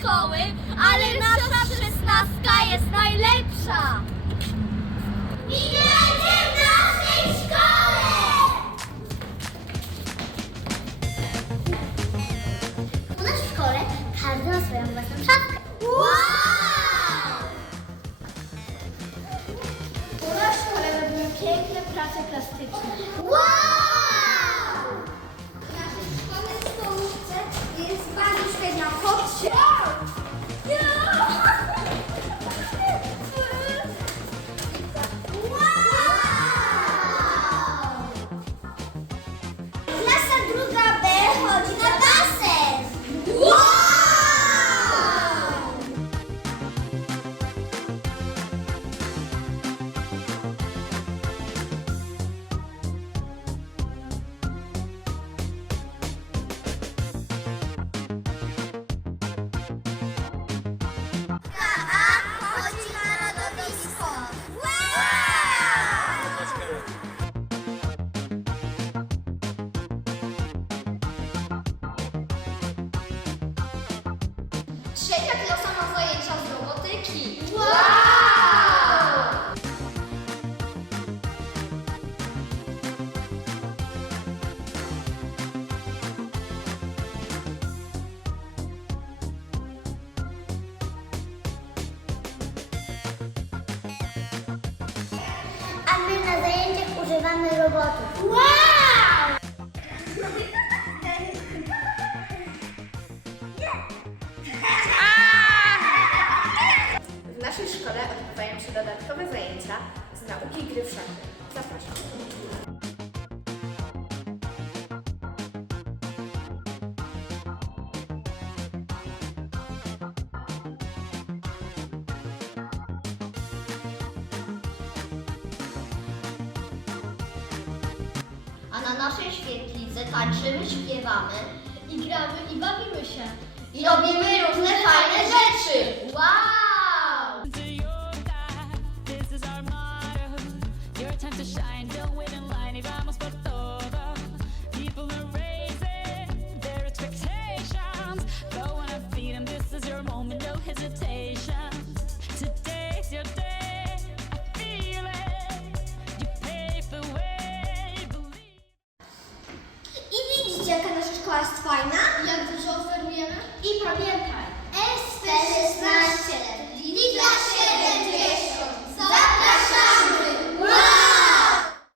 szkoły, ale nasza szesnastka jest najlepsza. Witajcie w naszej szkole! U nas w szkole każdy ma swoją własną szafkę. Wow! U nas w szkole robimy piękne prace plastyczne. Wow! Trzecia klasa ma zajęcia z robotyki. Wow! A my na zajęciach używamy robotów. Wow! Odbywają się dodatkowe zajęcia z nauki gry w szachy. Zapraszam. A na naszej świetlicy tańczymy, śpiewamy i gramy i bawimy się. I robimy różne fajne rzeczy. Wow! To shine. Don't wait in line. Y vamos por todo. People are raising their expectations. Go on and feed 'em. This is your moment. No hesitation. Today's your day. I feel it. You pave the way. Believe. I widzicie, jaka nasza szkoła jest fajna? Jak dużo oferujemy? I pamiętaj, SPSS